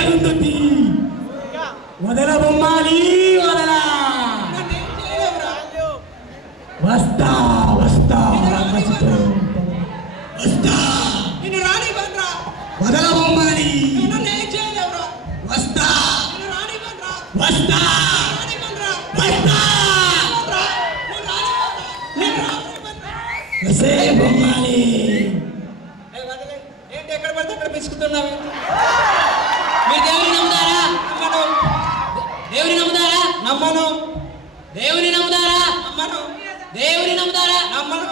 అరుంధతి వదల బొమ్మాలి వదల వస్తా వస్తా వస్తా వదల బొమ్మాలి వస్తా వస్తా వసే బొమ్మాలి ఏంటి ఎక్కడ పడితే అక్కడ పిసుకుతున్నావు మీరు దేవుని నమ్ముతారా దేవుని నమ్ముతారా నమ్మను దేవుని నమ్ముతారా నమ్మను దేవుని నమ్ముతారా నమ్మను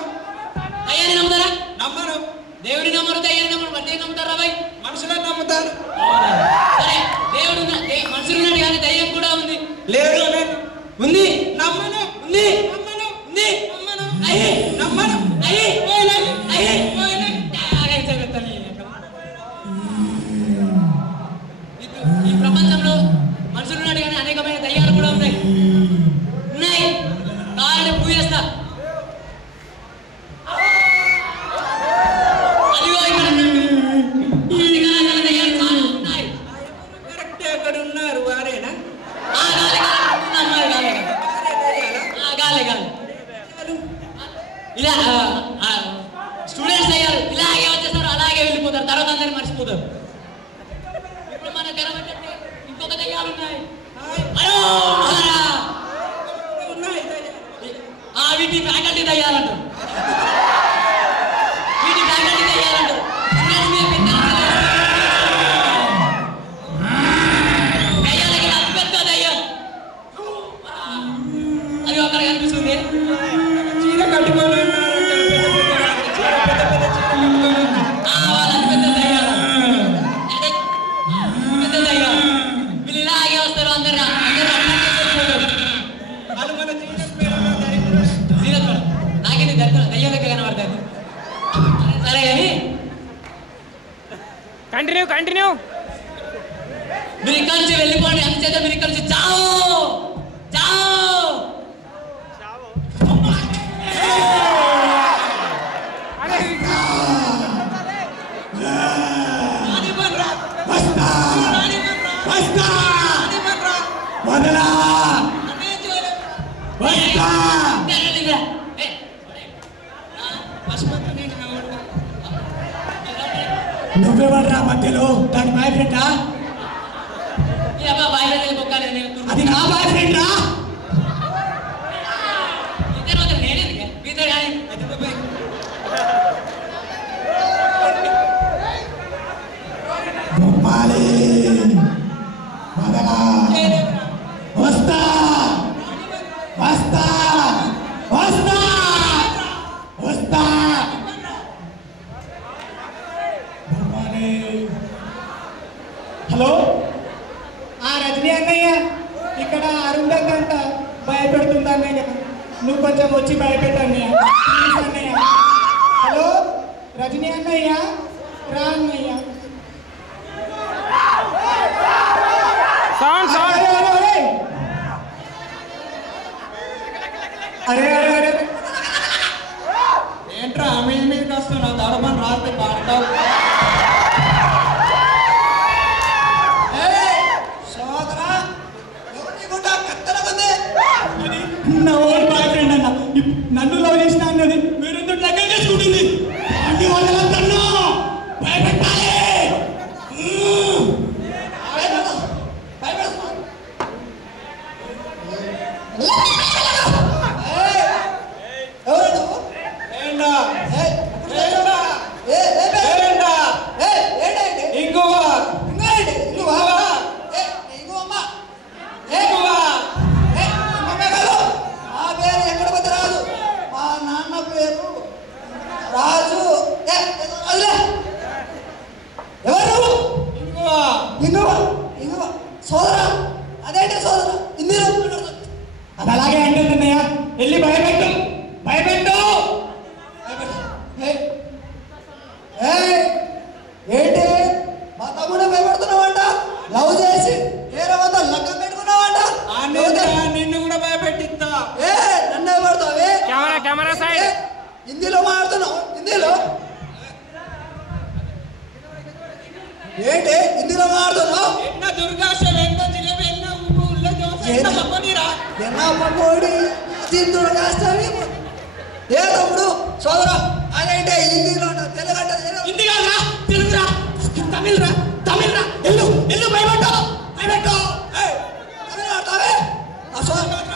దయ్యాన్ని నమ్ముతారా నమ్మను దేవుని నమ్మరు దయ్యాన్ని నమ్మరు మరి దేని నమ్ముతారా బాయ్ మనుషులను నమ్ముతారు సరే దేవుడు మనుషులు ఉన్నాడు కానీ దయ్యం కూడా ఉంది లేదు ఉంది నమ్మను ఉంది నమ్మను ఉంది నమ్మను అయ్యి నమ్మను అయ్యి అయ్యి ఈ ప్రపంచంలో మనుషులు ఉన్నాడు కానీ అనేకమైన దయ్యాలు కూడా ఉన్నాయి ఉన్నాయి కారణం పూజ చేస్తా అదిగో ఇక్కడ దయ్యాలు ఉన్నాయి కరెక్ట్ అక్కడ ఉన్నారు వారేనా ఇలా స్టూడెంట్స్ అయ్యారు ఇలాగే వచ్చేస్తారు అలాగే వెళ్ళిపోతారు తర్వాత అందరినీ మర్చిపోతారు ఇప్పుడు మన కనబట్టే ఇంకొక దయ్యాలు ఉన్నాయి వీటి ఫ్యాకల్టీ దయ్యాలంటారు వీటి ఫ్యాకల్టీ దయ్యాలంటారు దయ్యాలకి అతిపెద్ద దయ్యం అది ఒకరు కనిపిస్తుంది చీర కట్టుకొని కంటిన్యూ మీరు ఇక్కడి నుంచి వెళ్ళిపోండి అందుచేత మీరు ఇక్కడి నుంచి చావు నువ్వెవడ్రా మధ్యలో దాని బాయ్ ఫ్రెండా అది నా బాయ్ ఫ్రెండా బొమ్మాలి వదలా వస్తా వస్తా వస్తా వస్తా హలో రజనీ అన్నయ్య ఇక్కడ అరుంధతి అంట భయపెడుతుంది అన్నయ్య నువ్వు కొంచెం వచ్చి భయపెట్టు అన్నయ్య అన్నయ్య హలో రజనీ అన్నయ్య రా అన్నయ్య అరే అరే అరే ఏంట్రా ఆమె మీదకి వస్తున్నావు దడమని రాత్రి పాడతావు నా ఓన్ బాయ్ ఫ్రెండ్ అన్న నన్ను లవ్ చేసిన అన్నది మీరెందుకు దగ్గర చేసుకుంటుంది వాళ్ళందరూ భయపెట్టాలి అది అలాగే అంటుందన్నయ్య వెళ్ళి భయపెట్టు భయపెట్టు ఏంటి మా తమ్ముడు భయపడుతున్నావంట లవ్ చేసి వేరే వద్ద లగ్గం పెట్టుకున్నావంట నిన్ను కూడా భయపెట్టిస్తా నన్ను భయపడతావే కెమెరా సైడ్ హిందీలో మాట్లాడుతున్నావు హిందీలో ఏంటి హిందీలో మాట్లాడుతున్నావు? ఎన్న దుర్గాశ వెన్న జిలేబి ఎన్న ఉప్పు ఉల్ల దోశ ఎన్న పకోడీరా ఎన్న పకోడీ తిందుడు కాస్తావి ఏ తమ్ముడు సోదరా అదేంటే హిందీలో తెలుగంట హిందీ కాదురా తెలుగురా తమిళ్రా తమిళ్రా ఎల్లు ఎల్లు భయపడ్డా భయపెట్టు తమిళ ఆడతావే ఆ సోదరు